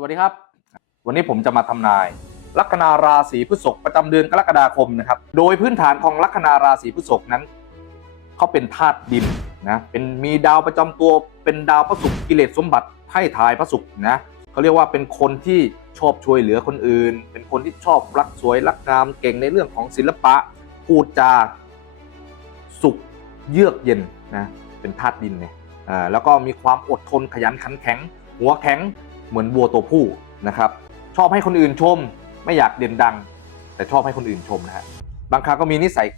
สวัสดีครับ วันนี้ผมจะมาทำนาย ลัคนาราศีพฤษภประจำเดือนกรกฎาคมนะครับ โดยพื้นฐานของลัคนาราศีพฤษภนั้นเขาเป็นธาตุดินนะเป็นมีดาวประจำตัวเป็นดาวพระศุกร์กิเลสสมบัติไพ่ทายพระศุกร์นะเขาเรียกว่าเป็นคนที่ชอบช่วยเหลือคนอื่น เป็นคนที่ชอบรักสวยรักงามเก่งในเรื่องของศิลปะพูดจาสุขเยือกเย็นนะเป็นธาตุดินเนี่ยอ่าแล้วก็มีความอดทนขยันขันแข็ง หัวแข็ง เหมือนวัวตัวผู้นะครับ ชอบให้คนอื่นชม ไม่อยากเด่นดัง แต่ชอบให้คนอื่นชมนะฮะบางครั้งก็มีนิสัย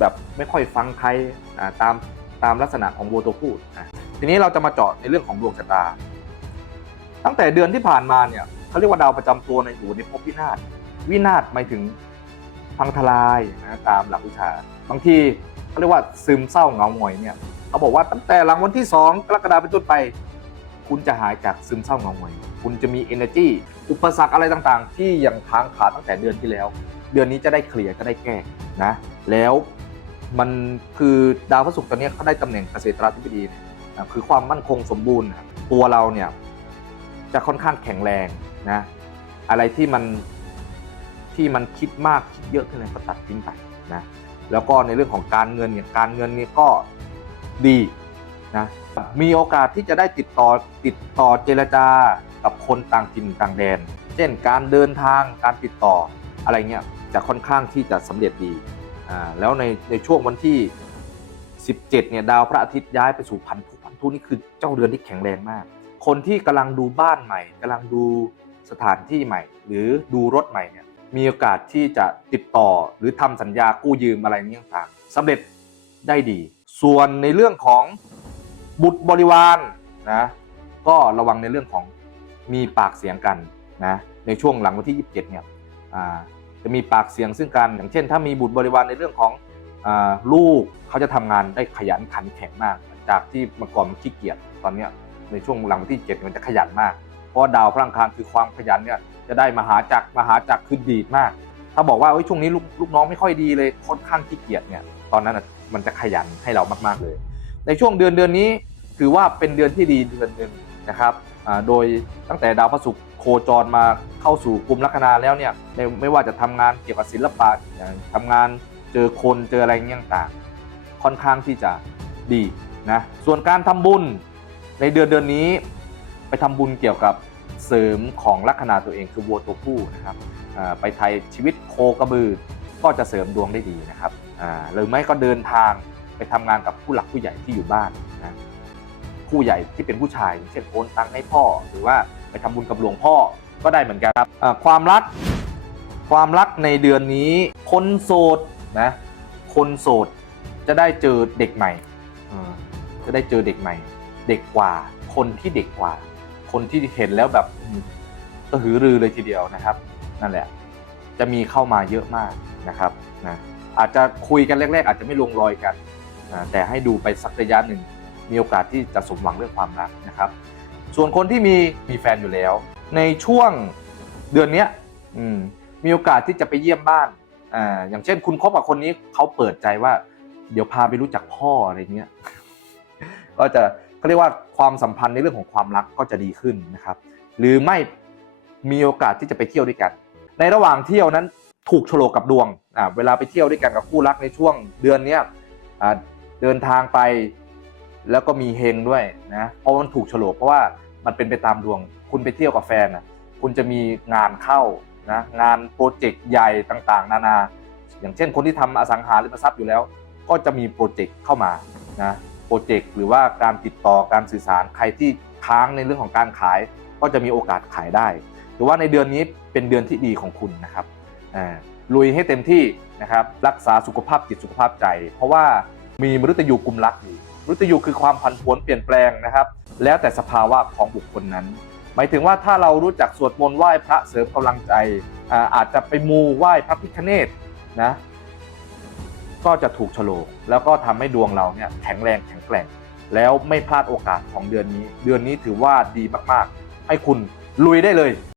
แบบไม่ค่อยฟังใครตามตามลักษณะของวัวตัวผู้นะทีนี้เราจะมาเจาะในเรื่องของดวงชะตา ตั้งแต่เดือนที่ผ่านมาเนี่ยเขาเรียกว่าดาวประจำตัวในอยู่ในภพวินาศวินาศหมายถึงพังทลายนะตามหลักวิชา บางทีเขาเรียกว่าซึมเศร้าเหงาหงอยเนี่ยเขาบอกว่าตั้งแต่หลังวันที่ 2 กรกฎาคมเป็นต้นไป คุณจะหายจากซึมเศร้าเหงาหงอยคุณจะมี energy อุปสรรคอะไรต่างๆ ที่ยังค้างคาตั้งแต่เดือนที่แล้ว เดือนนี้จะได้เคลียร์จะได้แก้นะแล้วมันคือดาวพฤหัสตอนนี้เขาได้ตำแหน่งเกษตราธิบดีนี่ยนะคือความมั่นคงสมบูรณ์ ตัวเราเนี่ยจะค่อนข้างแข็งแรงนะอะไรที่มันที่มันคิดมากคิดเยอะขึ้นเลยก็ตัดทิ้งไปนะแล้วก็ในเรื่องของการเงินเนี่ยการเงินเนี่ยก็ดี นะมีโอกาสที่จะได้ติดต่อติดต่อเจรจากับคนต่างถิ่นต่างแดน เช่นการเดินทางการติดต่ออะไรเงี้ยจะค่อนข้างที่จะสำเร็จดีอ่าแล้วในในช่วงวันที่ 17เนี่ยดาวพระอาทิตย์ย้ายไปสู่พันธุพันธุนี่คือเจ้าเดือนที่แข็งแรงมาก คนที่กำลังดูบ้านใหม่กำลังดูสถานที่ใหม่ หรือดูรถใหม่เนี่ยมีโอกาสที่จะติดต่อหรือทำสัญญากู้ยืมอะไรนี้ต่างสำเร็จได้ดี ส่วนในเรื่องของ บุตรบริวารนะก็ระวังในเรื่องของมีปากเสียงกันนะในช่วงหลังวันที่ 27เนี่ยจะมีปากเสียงซึ่งกัน อย่างเช่น ถ้ามีบุตรบริวารในเรื่องของอลูกเขาจะทำงานได้ขยันขันแข็งมาก จากที่เมื่อก่อนมันขี้เกียจตอนนี้ในช่วงหลังวันที่ 7 มันจะขยันมาก เพราะดาวพลังคารคือความขยันเนี่ยจะได้มหาจักรมหาจักรคือดีดมาก ถ้าบอกว่าเอ้ช่วงนี้ลูกลูกน้องไม่ค่อยดีเลยค่อนข้างขี้เกียจเนี่ยตอนนั้นมันจะขยันให้เรามากๆเลย ในช่วงเดือนเดือนนี้ ถือว่าเป็นเดือนที่ดีเดือนหนึ่งนะครับโดยตั้งแต่ดาวพระศุกร์โคจรมาเข้าสู่กลุ่มลัคนาแล้วเนี่ยไม่ไม่ว่าจะทำงานเกี่ยวกับศิลปะอย่างทำงานเจอคนเจออะไรเงี้ยต่างค่อนข้างที่จะดีนะส่วนการทำบุญในเดือนเดือนนี้ ไปทำบุญเกี่ยวกับเสริมของลัคนาตัวเองคือวัวตัวผู้นะครับไปไทยชีวิตโคกระบือก็จะเสริมดวงได้ดีนะครับหรือไม่ก็เดินทางไปทำงานกับผู้หลักผู้ใหญ่ที่อยู่บ้าน ผู้ใหญ่ที่เป็นผู้ชาย เช่นโอนตังค์ให้พ่อ หรือว่าไปทำบุญกับหลวงพ่อก็ได้เหมือนกันครับความรัก ความรักในเดือนนี้คนโสดนะคนโสดจะได้เจอเด็กใหม่จะได้เจอเด็กใหม่ เด็กกว่า คนที่เด็กกว่า คนที่เห็นแล้วแบบอืมกระหือรือเลยทีเดียวนะครับ นั่นแหละ จะมีเข้ามาเยอะมากนะครับนะอาจจะคุยกันแรก ๆ อาจจะไม่ลงรอยกันนะแต่ให้ดูไปสักระยะหนึ่ง มีโอกาสที่จะสมหวังเรื่องความรักนะครับ ส่วนคนที่มีมีแฟนอยู่แล้ว ในช่วงเดือนนี้มมีโอกาสที่จะไปเยี่ยมบ้านอ่าอย่างเช่น คุณคบกับคนนี้เขาเปิดใจว่า เดี๋ยวพาไปรู้จักพ่ออะไรเงี้ยก็จะเขาเรียกว่าความสัมพันธ์ในเรื่องของความรักก็จะดีขึ้นนะครับ หรือไม่มีโอกาสที่จะไปเที่ยวด้วยกัน ในระหว่างเที่ยวนั้นถูกโฉลกกับดวงอ่าเวลาไปเที่ยวด้วยกันกับคู่รักในช่วงเดือนเนี้ยอ่าเดินทางไป แล้วก็มีเฮงด้วยนะเพราะมันถูกฉลกเพราะว่ามันเป็นไปตามดวง คุณไปเที่ยวกับแฟนอะคุณจะมีงานเข้านะงานโปรเจกต์ใหญ่ต่างๆ นานา อย่างเช่นคนที่ทำอสังหาริมทรัพย์อยู่แล้ว ก็จะมีโปรเจกต์เข้ามานะโปรเจกต์หรือว่าการติดต่อการสื่อสารใครที่ค้างในเรื่องของการขาย ก็จะมีโอกาสขายได้หรือว่าในเดือนนี้เป็นเดือนที่ดีของคุณนะครับอ่าลุยให้เต็มที่นะครับรักษาสุขภาพจิตสุขภาพใจ เพราะว่ามีมฤตยูกุมรักอยู่ มฤตยูคือความผันผวนเปลี่ยนแปลงนะครับ แล้วแต่สภาวะของบุคคลนั้น หมายถึงว่าถ้าเรารู้จักสวดมนต์ไหว้พระเสริมกำลังใจอาอาจจะไปมูไหว้พระพิฆเนศนะก็จะถูกโฉลกแล้วก็ทำให้ดวงเราเนี่ยแข็งแรงแข็งแกร่ง แล้วไม่พลาดโอกาสของเดือนนี้ เดือนนี้ถือว่าดีมากๆ ให้คุณลุยได้เลย